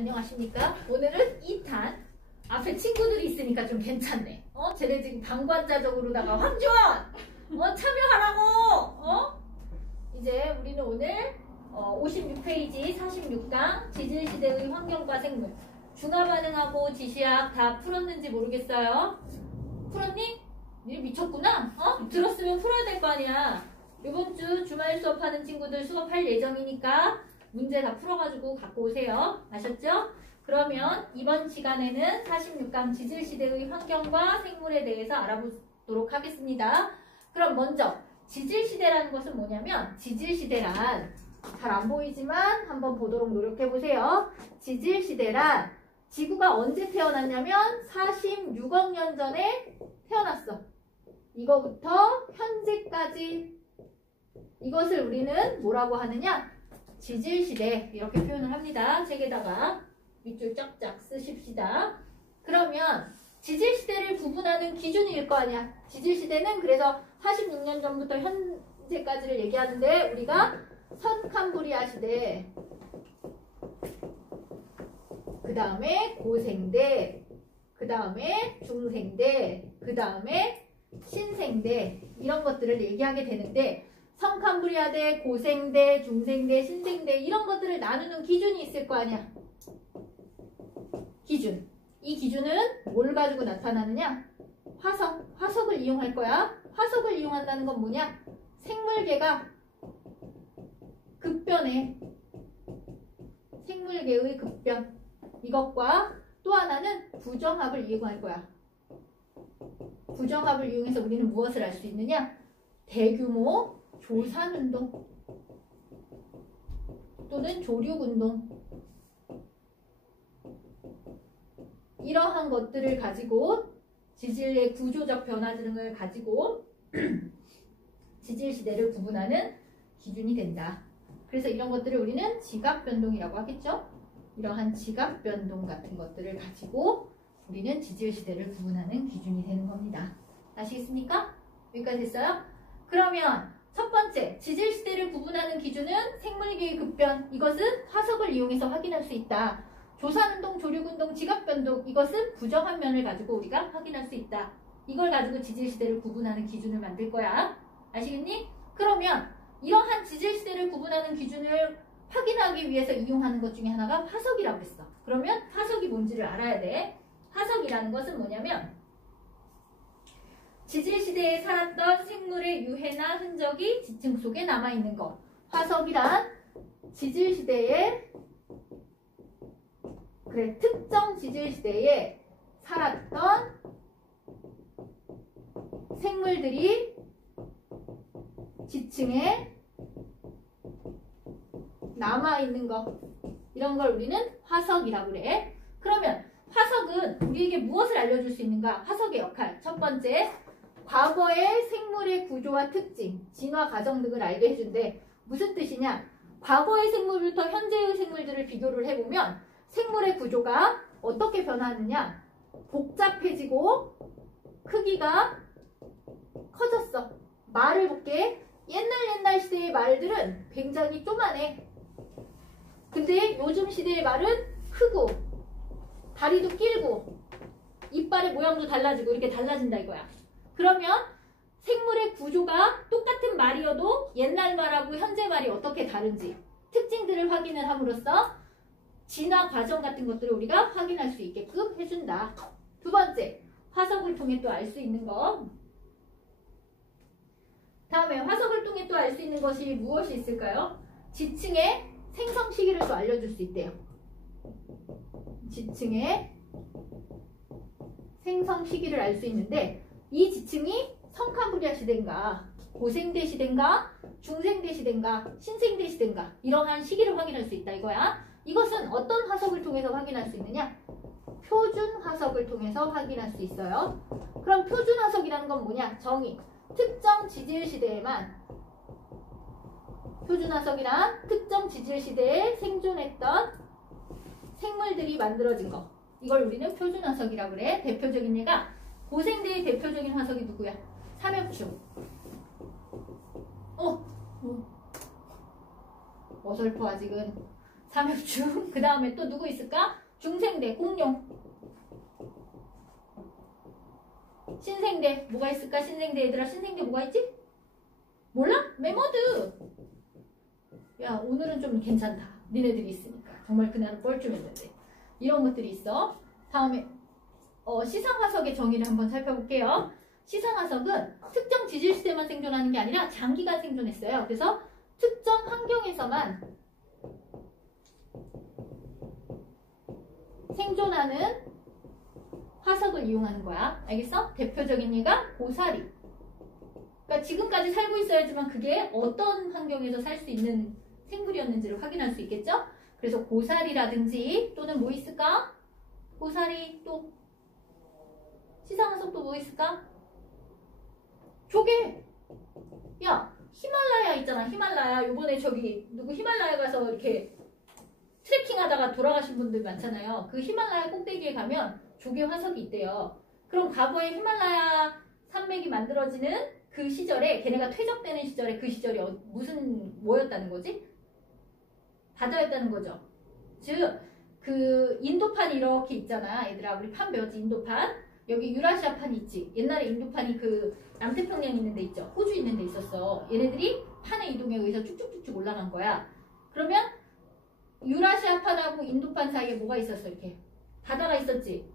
안녕하십니까? 오늘은 2탄. 앞에 친구들이 있으니까 좀 괜찮네. 쟤네 지금 방관자적으로다가 황지원! 참여하라고! 이제 우리는 오늘 56페이지 46강 지질시대의 환경과 생물 중화반응하고 지시학 다 풀었는지 모르겠어요. 풀었니? 니 미쳤구나? 들었으면 풀어야 될 거 아니야. 이번 주 주말 수업하는 친구들 수업할 예정이니까 문제 다 풀어가지고 갖고 오세요. 아셨죠? 그러면 이번 시간에는 46강 지질시대의 환경과 생물에 대해서 알아보도록 하겠습니다. 그럼 먼저 지질시대라는 것은 뭐냐면, 지질시대란 잘 안 보이지만 한번 보도록 노력해보세요. 지질시대란 지구가 언제 태어났냐면 46억 년 전에 태어났어. 이거부터 현재까지 이것을 우리는 뭐라고 하느냐? 지질시대 이렇게 표현을 합니다. 책에다가 밑줄 쫙쫙 쓰십시다. 그러면 지질시대를 구분하는 기준일 거 아니야. 지질시대는 그래서 46년 전부터 현재까지를 얘기하는데, 우리가 선캄브리아 시대, 그 다음에 고생대, 그 다음에 중생대, 그 다음에 신생대, 이런 것들을 얘기하게 되는데, 선캄브리아대, 고생대, 중생대, 신생대 이런 것들을 나누는 기준이 있을 거 아니야. 기준. 이 기준은 뭘 가지고 나타나느냐? 화석을 이용할 거야. 화석을 이용한다는 건 뭐냐? 생물계가 급변해. 생물계의 급변. 이것과 또 하나는 부정합을 이용할 거야. 부정합을 이용해서 우리는 무엇을 알 수 있느냐? 대규모 조산운동 또는 조륙운동, 이러한 것들을 가지고 지질의 구조적 변화 등을 가지고 지질시대를 구분하는 기준이 된다. 그래서 이런 것들을 우리는 지각변동이라고 하겠죠. 이러한 지각변동 같은 것들을 가지고 우리는 지질시대를 구분하는 기준이 되는 겁니다. 아시겠습니까? 여기까지 됐어요? 그러면 첫 번째, 지질시대를 구분하는 기준은 생물계의 급변, 이것은 화석을 이용해서 확인할 수 있다. 조산운동, 조륙운동, 지각변동, 이것은 부정한 면을 가지고 우리가 확인할 수 있다. 이걸 가지고 지질시대를 구분하는 기준을 만들 거야. 아시겠니? 그러면 이러한 지질시대를 구분하는 기준을 확인하기 위해서 이용하는 것 중에 하나가 화석이라고 했어. 그러면 화석이 뭔지를 알아야 돼. 화석이라는 것은 뭐냐면, 지질시대에 살았던 생물의 유해나 흔적이 지층 속에 남아있는 것. 화석이란 지질시대에, 특정 지질시대에 살았던 생물들이 지층에 남아있는 것, 이런 걸 우리는 화석이라고 그래. 그러면 화석은 우리에게 무엇을 알려줄 수 있는가? 화석의 역할. 첫 번째, 과거의 생물의 구조와 특징, 진화 과정 등을 알게 해준대. 무슨 뜻이냐? 과거의 생물부터 현재의 생물들을 비교를 해보면 생물의 구조가 어떻게 변하느냐? 복잡해지고 크기가 커졌어. 말을 볼게. 옛날 시대의 말들은 굉장히 쪼만해. 근데 요즘 시대의 말은 크고 다리도 길고 이빨의 모양도 달라지고 이렇게 달라진다 이거야. 그러면 생물의 구조가 똑같은 말이어도 옛날 말하고 현재 말이 어떻게 다른지 특징들을 확인을 함으로써 진화 과정 같은 것들을 우리가 확인할 수 있게끔 해준다. 두 번째, 화석을 통해 또 알 수 있는 것. 다음에 화석을 통해 또 알 수 있는 것이 무엇이 있을까요? 지층의 생성 시기를 또 알려줄 수 있대요. 지층의 생성 시기를 알 수 있는데, 이 지층이 선캄브리아 시대인가, 고생대 시대인가, 중생대 시대인가, 신생대 시대인가, 이러한 시기를 확인할 수 있다 이거야. 이것은 어떤 화석을 통해서 확인할 수 있느냐? 표준 화석을 통해서 확인할 수 있어요. 그럼 표준 화석이라는 건 뭐냐? 정의. 특정 지질시대에만, 표준 화석이란 특정 지질시대에 생존했던 생물들이 만들어진 거. 이걸 우리는 표준 화석이라고 그래. 대표적인 예가 고생대의 대표적인 화석이 누구야? 삼엽충. 어설퍼 아직은. 삼엽중. 그 다음에 또 누구 있을까? 중생대, 공룡. 신생대, 뭐가 있을까? 신생대 얘들아, 신생대 뭐가 있지? 몰라? 메모드. 야, 오늘은 좀 괜찮다. 니네들이 있으니까. 정말 그날은 뻘쭘했는데. 이런 것들이 있어. 다음에 시상화석의 정의를 한번 살펴볼게요. 시상화석은 특정 지질시대만 생존하는 게 아니라 장기간 생존했어요. 그래서 특정 환경에서만 생존하는 화석을 이용하는 거야. 알겠어? 대표적인 예가 고사리. 그러니까 지금까지 살고 있어야지만 그게 어떤 환경에서 살 수 있는 생물이었는지를 확인할 수 있겠죠? 그래서 고사리라든지 또는 뭐 있을까? 고사리 또 시상화석 또 뭐 있을까? 조개. 야, 히말라야 있잖아. 히말라야. 요번에 저기 누구 히말라야 가서 이렇게 트레킹하다가 돌아가신 분들 많잖아요. 그 히말라야 꼭대기에 가면 조개 화석이 있대요. 그럼 과거에 히말라야 산맥이 만들어지는 그 시절에 걔네가 퇴적되는 시절에 그 시절이 무슨 뭐였다는 거지? 바다였다는 거죠. 즉 그 인도판 이렇게 있잖아. 얘들아 우리 판 배웠지? 인도판. 여기 유라시아판 있지. 옛날에 인도판이 그 남태평양 있는 데 있죠. 호주 있는 데 있었어. 얘네들이 판의 이동에 의해서 쭉쭉쭉쭉 올라간 거야. 그러면 유라시아판하고 인도판 사이에 뭐가 있었어? 이렇게 바다가 있었지.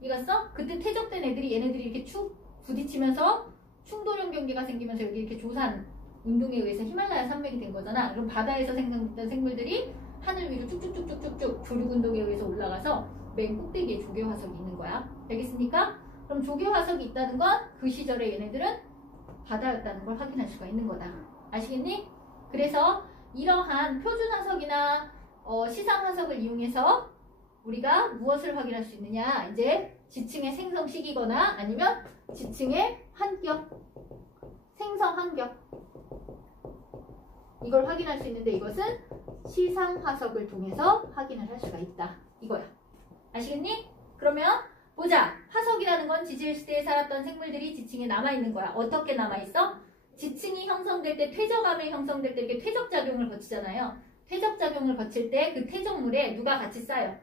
이갔어? 그때 퇴적된 애들이 얘네들이 이렇게 축 부딪히면서 충돌형 경계가 생기면서 여기 이렇게 조산 운동에 의해서 히말라야 산맥이 된 거잖아. 그럼 바다에서 생성된 생물들이 하늘 위로 쭉쭉쭉쭉쭉쭉 조류 운동에 의해서 올라가서 맨 꼭대기에 조개 화석이 있는 거야. 알겠습니까? 그럼 조개 화석이 있다는 건 그 시절에 얘네들은 바다였다는 걸 확인할 수가 있는 거다. 아시겠니? 그래서 이러한 표준 화석이나 시상 화석을 이용해서 우리가 무엇을 확인할 수 있느냐? 이제 지층의 생성 시기거나 아니면 지층의 환경, 생성 환경 이걸 확인할 수 있는데 이것은 시상 화석을 통해서 확인을 할 수가 있다. 이거야. 아시겠니? 그러면 보자. 화석이라는 건 지질시대에 살았던 생물들이 지층에 남아있는 거야. 어떻게 남아있어? 지층이 형성될 때 퇴적암이 형성될 때 이렇게 퇴적작용을 거치잖아요. 퇴적작용을 거칠 때 그 퇴적물에 누가 같이 쌓여?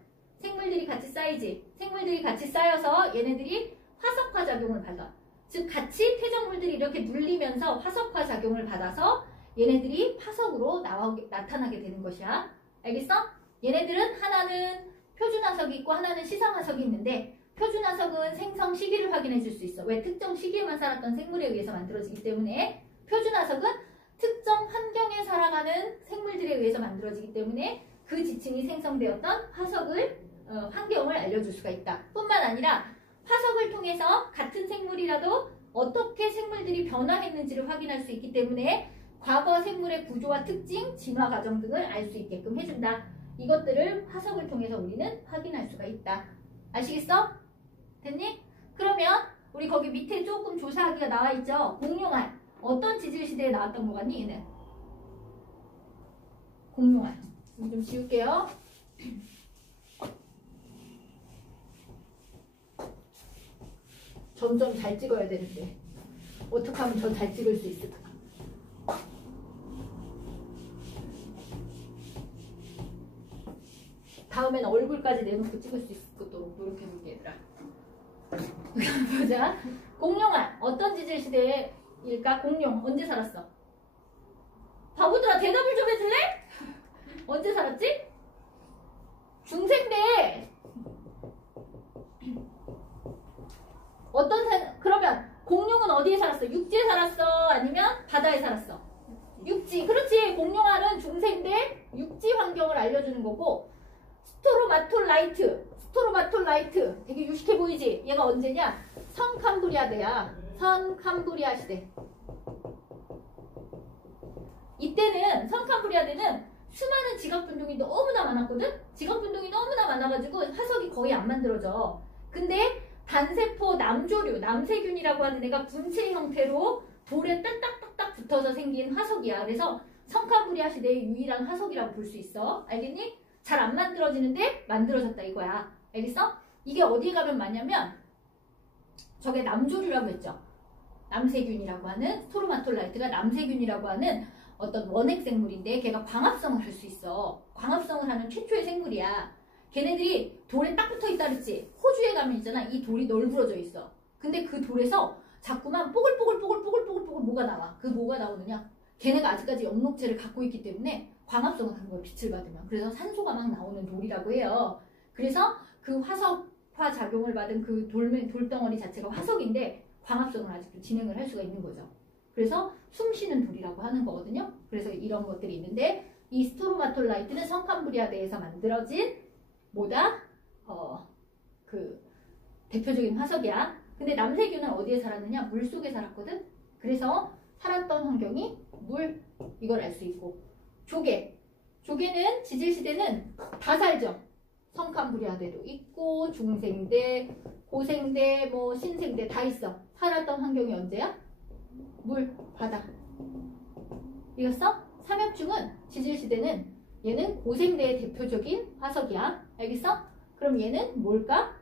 생물들이 같이 쌓이지. 생물들이 같이 쌓여서 얘네들이 화석화 작용을 받아. 즉 같이 퇴적물들이 이렇게 눌리면서 화석화 작용을 받아서 얘네들이 화석으로 나타나게 되는 것이야. 알겠어? 얘네들은 하나는 표준화석이 있고 하나는 시상화석이 있는데 표준화석은 생성 시기를 확인해 줄 수 있어. 왜? 특정 시기에만 살았던 생물에 의해서 만들어지기 때문에 표준화석은 특정 환경에 살아가는 생물들에 의해서 만들어지기 때문에 그 지층이 생성되었던 환경을 알려줄 수가 있다. 뿐만 아니라 화석을 통해서 같은 생물이라도 어떻게 생물들이 변화했는지를 확인할 수 있기 때문에 과거 생물의 구조와 특징, 진화 과정 등을 알 수 있게끔 해준다. 이것들을 화석을 통해서 우리는 확인할 수가 있다. 아시겠어? 됐니? 그러면 우리 거기 밑에 조금 조사하기가 나와있죠? 공룡알. 어떤 지질시대에 나왔던 거 같니? 얘는? 공룡알. 좀 지울게요. 점점 잘 찍어야 되는데 어떻게 하면 더 잘 찍을 수 있을까? 다음에는 얼굴까지 내놓고 찍을 수 있도록 노력해볼게 얘들아. 보자. 공룡알 어떤 지질시대일까? 공룡 언제 살았어? 바보들아 대답을 좀 해줄래? 언제 살았지? 중생대. 그러면 공룡은 어디에 살았어? 육지에 살았어? 아니면 바다에 살았어? 육지. 그렇지. 공룡알은 중생대 육지 환경을 알려주는 거고 스토로마톨라이트 되게 유식해 보이지? 얘가 언제냐? 선캄브리아대야. 선캄브리아 시대. 이때는 선캄브리아대는 수많은 지각분동이 너무나 많았거든? 지각분동이 너무나 많아가지고 화석이 거의 안 만들어져. 근데 단세포 남조류, 남세균이라고 하는 애가 분체 형태로 돌에 딱딱딱딱 붙어서 생긴 화석이야. 그래서 선캄브리아 시대의 유일한 화석이라고 볼 수 있어. 알겠니? 잘 안 만들어지는데 만들어졌다 이거야. 알겠어? 이게 어디에 가면 많냐면 저게 남조류라고 했죠. 남세균이라고 하는 스토로마톨라이트가 남세균이라고 하는 어떤 원핵 생물인데 걔가 광합성을 할 수 있어. 광합성을 하는 최초의 생물이야. 걔네들이 돌에 딱 붙어 있다 그랬지. 호주에 가면 있잖아. 이 돌이 널브러져 있어. 근데 그 돌에서 자꾸만 뽀글뽀글 뭐가 나와. 그 뭐가 나오느냐? 걔네가 아직까지 영록체를 갖고 있기 때문에 광합성을 하는 거야. 빛을 받으면. 그래서 산소가 막 나오는 돌이라고 해요. 그래서 그 화석화 작용을 받은 그 돌덩어리 자체가 화석인데 광합성을 아직도 진행을 할 수가 있는 거죠. 그래서 숨쉬는 돌이라고 하는 거거든요. 그래서 이런 것들이 있는데 이 스토로마톨라이트는 성캄브리아 내에서 만들어진 뭐다? 그 대표적인 화석이야. 근데 남세균은 어디에 살았느냐? 물 속에 살았거든. 그래서 살았던 환경이 물, 이걸 알 수 있고. 조개는 지질시대는 다 살죠. 성캄브리아대도 있고 중생대, 고생대, 뭐 신생대 다 있어. 살았던 환경이 언제야? 물, 바다. 이겼어? 삼엽충은 지질시대는 얘는 고생대의 대표적인 화석이야. 알겠어? 그럼 얘는 뭘까?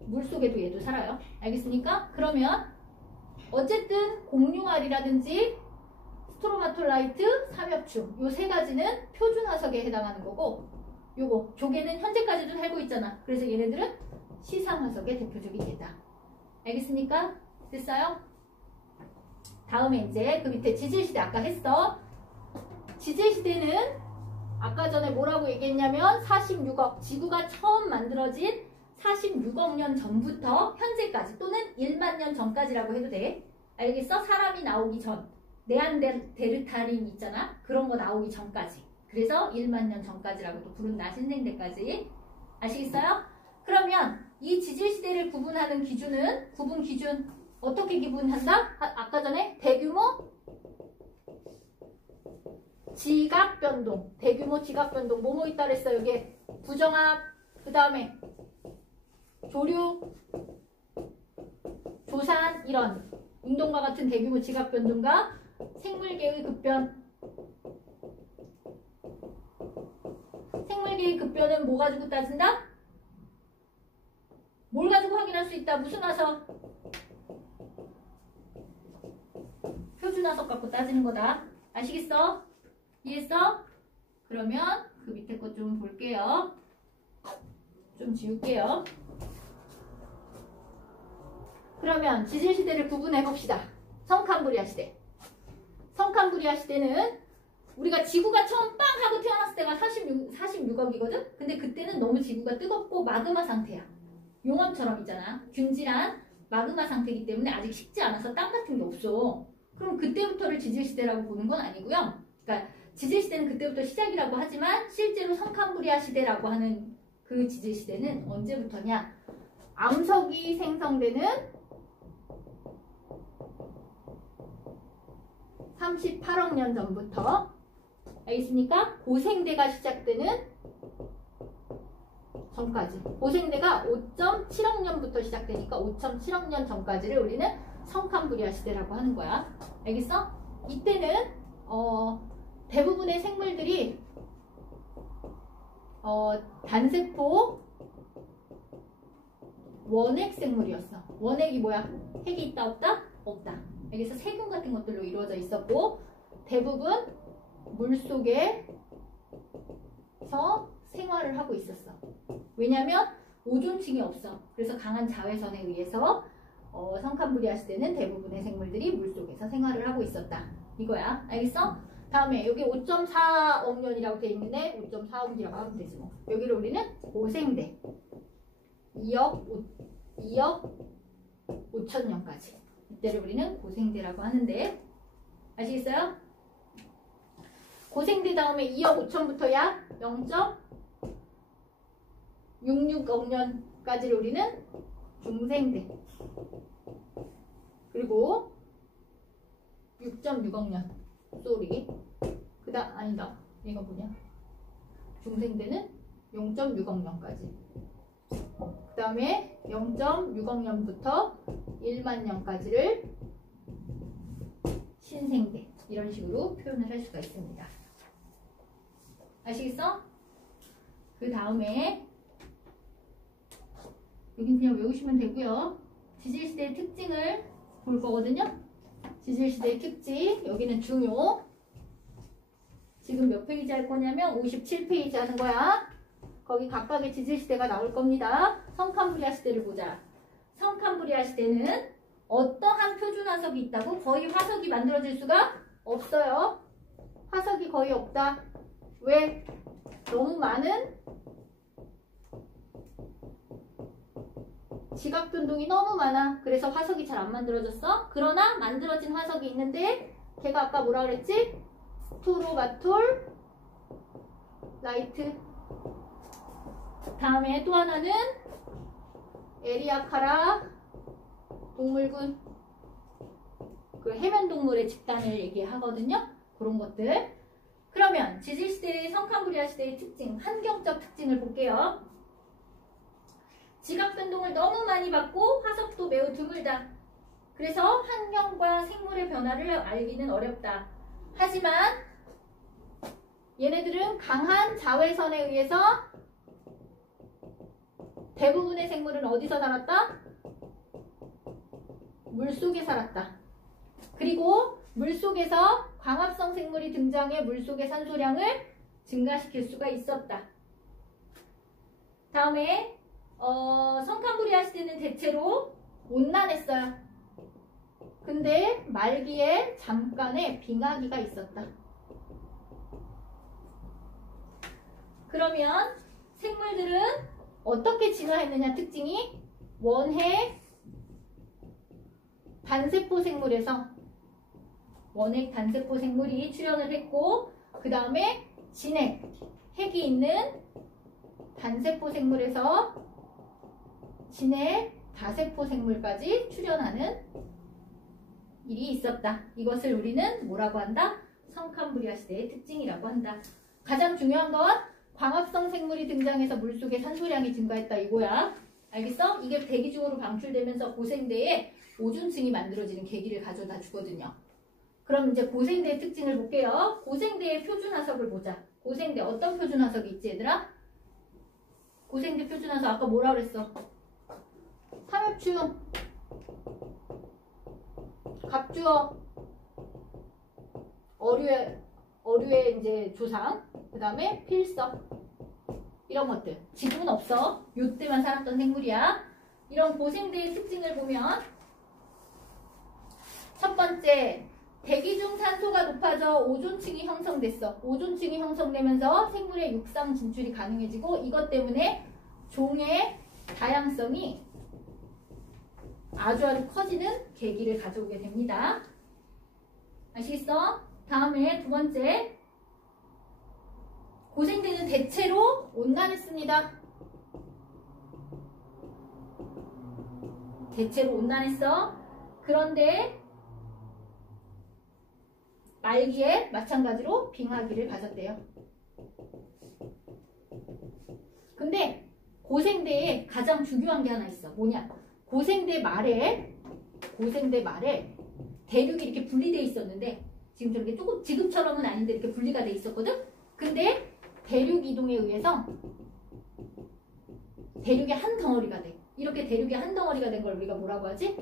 물속에도 얘도 살아요. 알겠습니까? 그러면 어쨌든 공룡알이라든지 스토로마톨라이트, 삼엽충 요 세 가지는 표준 화석에 해당하는 거고 요거 조개는 현재까지도 살고 있잖아. 그래서 얘네들은 시상 화석의 대표적인 예다. 알겠습니까? 됐어요? 다음에 이제 그 밑에 지질시대 아까 했어. 지질시대는 아까 전에 뭐라고 얘기했냐면 46억 지구가 처음 만들어진 46억 년 전부터 현재까지 또는 1만 년 전까지라고 해도 돼. 알겠어? 사람이 나오기 전 네안데르탈인 있잖아. 그런 거 나오기 전까지. 그래서 1만 년 전까지라고도 부른다. 신생대까지. 아시겠어요? 그러면 이 지질시대를 구분하는 기준은 구분 기준 어떻게 구분한다? 아까 전에 대규모 지각변동 대규모 지각변동 뭐뭐 있다 그랬어. 여기에 부정합 그 다음에 조류 조산 이런 운동과 같은 대규모 지각변동과 생물계의 급변 생물계의 급변은 뭐 가지고 따진다? 뭘 가지고 확인할 수 있다? 무슨 화석? 표준 화석 갖고 따지는 거다. 아시겠어? 이해했어? 그러면 그 밑에 것 좀 볼게요. 좀 지울게요. 그러면 지질시대를 구분해 봅시다. 성캄브리아 시대. 성캄브리아 시대는 우리가 지구가 처음 빵 하고 태어났을 때가 46억이거든? 근데 그때는 너무 지구가 뜨겁고 마그마 상태야. 용암처럼 있잖아. 균질한 마그마 상태이기 때문에 아직 식지 않아서 땅 같은 게 없어. 그럼 그때부터를 지질시대라고 보는 건 아니고요. 그러니까 지질시대는 그때부터 시작이라고 하지만 실제로 성캄브리아 시대라고 하는 그 지질시대는 언제부터냐? 암석이 생성되는 38억 년 전부터 알겠습니까? 고생대가 시작되는 전까지. 고생대가 5.7억 년부터 시작되니까 5.7억 년 전까지를 우리는 성캄브리아 시대라고 하는 거야. 알겠어? 이때는 대부분의 생물들이 단세포 원핵 생물이었어. 원핵이 뭐야? 핵이 있다 없다? 없다. 여기서 세균 같은 것들로 이루어져 있었고 대부분 물속에서 생활을 하고 있었어. 왜냐면 오존층이 없어. 그래서 강한 자외선에 의해서 성캄브리아 시대는 대부분의 생물들이 물속에서 생활을 하고 있었다. 이거야. 알겠어? 다음에 여기 5.4억 년이라고 돼 있는데 5.4억이라고 하면 되지 뭐. 여기를 우리는 고생대 2억 5천 년까지. 이때를 우리는 고생대라고 하는데 아시겠어요? 고생대 다음에 2억 5천부터 약 0.66억 년까지를 우리는 중생대 그리고 6.6억 년 쏘리 아니다 이거 뭐냐 중생대는 0.6억 년까지 그 다음에 0.6억 년부터 1만 년까지를 신생대 이런 식으로 표현을 할 수가 있습니다. 아시겠어? 그 다음에 여긴 그냥 외우시면 되고요. 지질시대의 특징을 볼 거거든요. 지질시대의 특징. 여기는 중요. 지금 몇 페이지 할 거냐면 57페이지 하는 거야. 거기 각각의 지질시대가 나올 겁니다. 성캄브리아 시대를 보자. 성캄브리아 시대는 어떠한 표준 화석이 있다고? 거의 화석이 만들어질 수가 없어요. 화석이 거의 없다. 왜? 너무 많은 지각 변동이 너무 많아. 그래서 화석이 잘 안 만들어졌어. 그러나 만들어진 화석이 있는데 걔가 아까 뭐라 그랬지? 스토로바톨 라이트. 다음에 또 하나는 에리아카라 동물군. 그 해면동물의 집단을 얘기하거든요. 그런 것들. 그러면 지질시대의 성캄브리아 시대의 특징, 환경적 특징을 볼게요. 지각 변동을 너무 많이 받고 화석도 매우 드물다. 그래서 환경과 생물의 변화를 알기는 어렵다. 하지만 얘네들은 강한 자외선에 의해서 대부분의 생물은 어디서 살았다? 물속에 살았다. 그리고 물속에서 광합성 생물이 등장해 물속의 산소량을 증가시킬 수가 있었다. 다음에 성캄브리아 시대는 대체로 온난했어요. 근데 말기에 잠깐의 빙하기가 있었다. 그러면 생물들은 어떻게 진화했느냐 특징이 원핵 단세포 생물에서 원핵 단세포 생물이 출현을 했고 그 다음에 진핵 핵이 있는 단세포 생물에서 진핵 다세포 생물까지 출현하는 일이 있었다. 이것을 우리는 뭐라고 한다? 성캄브리아 시대의 특징이라고 한다. 가장 중요한 건 광합성 생물이 등장해서 물속의 산소량이 증가했다 이거야. 알겠어? 이게 대기 중으로 방출되면서 고생대에 오존층이 만들어지는 계기를 가져다 주거든요. 그럼 이제 고생대의 특징을 볼게요. 고생대의 표준 화석을 보자. 고생대 어떤 표준 화석이 있지 얘들아? 고생대 표준 화석 아까 뭐라 그랬어? 삼엽충, 갑주어, 어류의 이제 조상, 그 다음에 필석 이런 것들. 지금은 없어. 요때만 살았던 생물이야. 이런 고생대의 특징을 보면 첫 번째, 대기 중 산소가 높아져 오존층이 형성됐어. 오존층이 형성되면서 생물의 육상 진출이 가능해지고 이것 때문에 종의 다양성이 아주 커지는 계기를 가져오게 됩니다. 아시겠어? 다음에 두 번째, 고생대는 대체로 온난했습니다. 대체로 온난했어. 그런데 말기에 마찬가지로 빙하기를 가졌대요. 근데 고생대에 가장 중요한 게 하나 있어. 뭐냐? 고생대 말에 대륙이 이렇게 분리되어 있었는데 지금 저렇게 조금 지금처럼은 아닌데 이렇게 분리가 돼 있었거든? 근데 대륙 이동에 의해서 대륙의 한 덩어리가 돼. 이렇게 대륙의 한 덩어리가 된 걸 우리가 뭐라고 하지?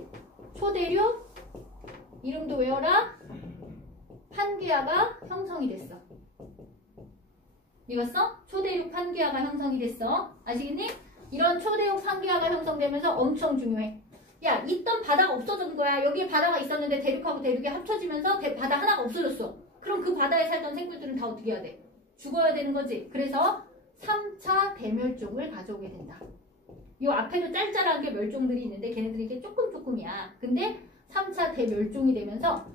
초대륙, 이름도 외워라. 판게아가 형성이 됐어. 읽었어? 초대륙 판게아가 형성이 됐어. 아시겠니? 이런 초대륙 판게아가 형성되면서 엄청 중요해. 야, 있던 바다가 없어진 거야. 여기에 바다가 있었는데 대륙하고 대륙이 합쳐지면서 바다 하나가 없어졌어. 그럼 그 바다에 살던 생물들은 다 어떻게 해야 돼? 죽어야 되는 거지. 그래서 3차 대멸종을 가져오게 된다. 이 앞에도 짤짤하게 멸종들이 있는데 걔네들이 이게 조금이야. 근데 3차 대멸종이 되면서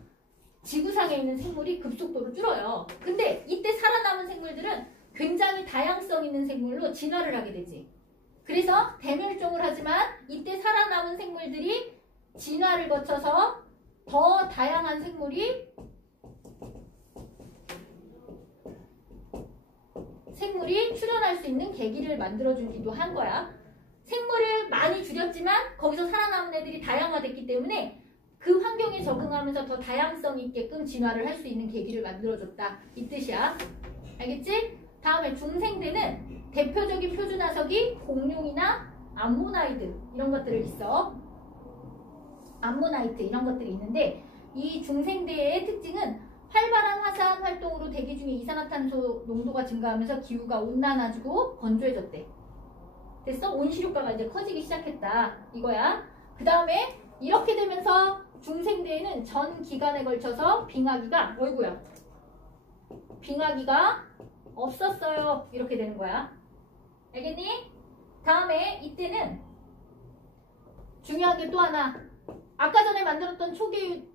지구상에 있는 생물이 급속도로 줄어요. 근데 이때 살아남은 생물들은 굉장히 다양성 있는 생물로 진화를 하게 되지. 그래서 대멸종을 하지만 이때 살아남은 생물들이 진화를 거쳐서 더 다양한 생물이 출현할 수 있는 계기를 만들어주기도 한 거야. 생물을 많이 줄였지만 거기서 살아남은 애들이 다양화됐기 때문에 그 환경에 적응하면서 더 다양성 있게끔 진화를 할 수 있는 계기를 만들어줬다. 이 뜻이야. 알겠지? 다음에 중생대는 대표적인 표준 화석이 공룡이나 암모나이드 이런 것들을 있어. 암모나이트 이런 것들이 있는데 이 중생대의 특징은 활발한 화산 활동으로 대기 중에 이산화탄소 농도가 증가하면서 기후가 온난해지고 건조해졌대. 됐어? 온실효과가 이제 커지기 시작했다. 이거야. 그 다음에 이렇게 되면서 중생대에는 전 기간에 걸쳐서 빙하기가 빙하기가 없었어요. 이렇게 되는 거야. 알겠니? 다음에 이때는 중요한 게 또 하나. 아까 전에 만들었던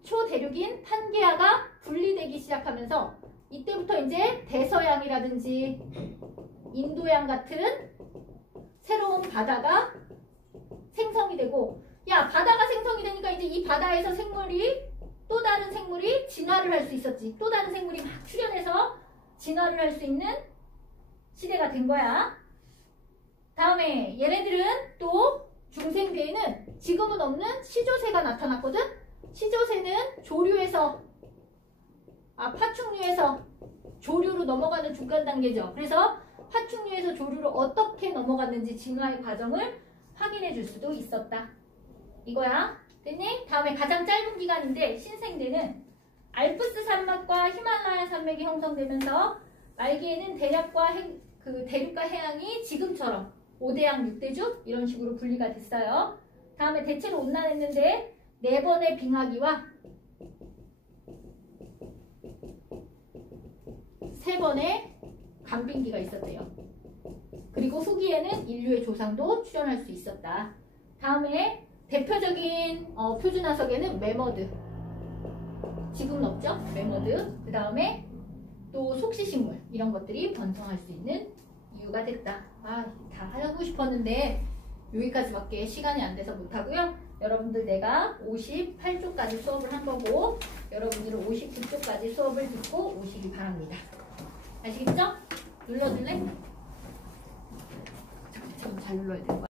초대륙인 판게아가 분리되기 시작하면서 이때부터 이제 대서양이라든지 인도양 같은 새로운 바다가 생성이 되고, 야, 바다가 생성이 되니까 이제 이 바다에서 또 다른 생물이 진화를 할 수 있었지. 또 다른 생물이 막 출현해서 진화를 할 수 있는 시대가 된 거야. 다음에 얘네들은 또 중생대에는 지금은 없는 시조새가 나타났거든. 시조새는 파충류에서 조류로 넘어가는 중간 단계죠. 그래서 파충류에서 조류로 어떻게 넘어갔는지 진화의 과정을 확인해 줄 수도 있었다. 이거야. 됐니? 다음에 가장 짧은 기간인데 신생대는 알프스 산맥과 히말라야 산맥이 형성되면서 말기에는 대륙과 해양이 지금처럼 5대양 6대죽 이런 식으로 분리가 됐어요. 다음에 대체로 온난했는데 4번의 빙하기와 3번의 간빙기가 있었대요. 그리고 후기에는 인류의 조상도 출현할 수 있었다. 다음에 대표적인 표준화석에는 매머드, 지금은 없죠? 매머드. 그 다음에 또 속시식물 이런 것들이 번성할 수 있는 이유가 됐다. 다 하고 싶었는데 여기까지밖에 시간이 안 돼서 못하고요. 여러분들 내가 58쪽까지 수업을 한 거고 여러분들은 59쪽까지 수업을 듣고 오시기 바랍니다. 아시겠죠? 눌러줄래? 잠깐 잘 눌러야 되는 거야.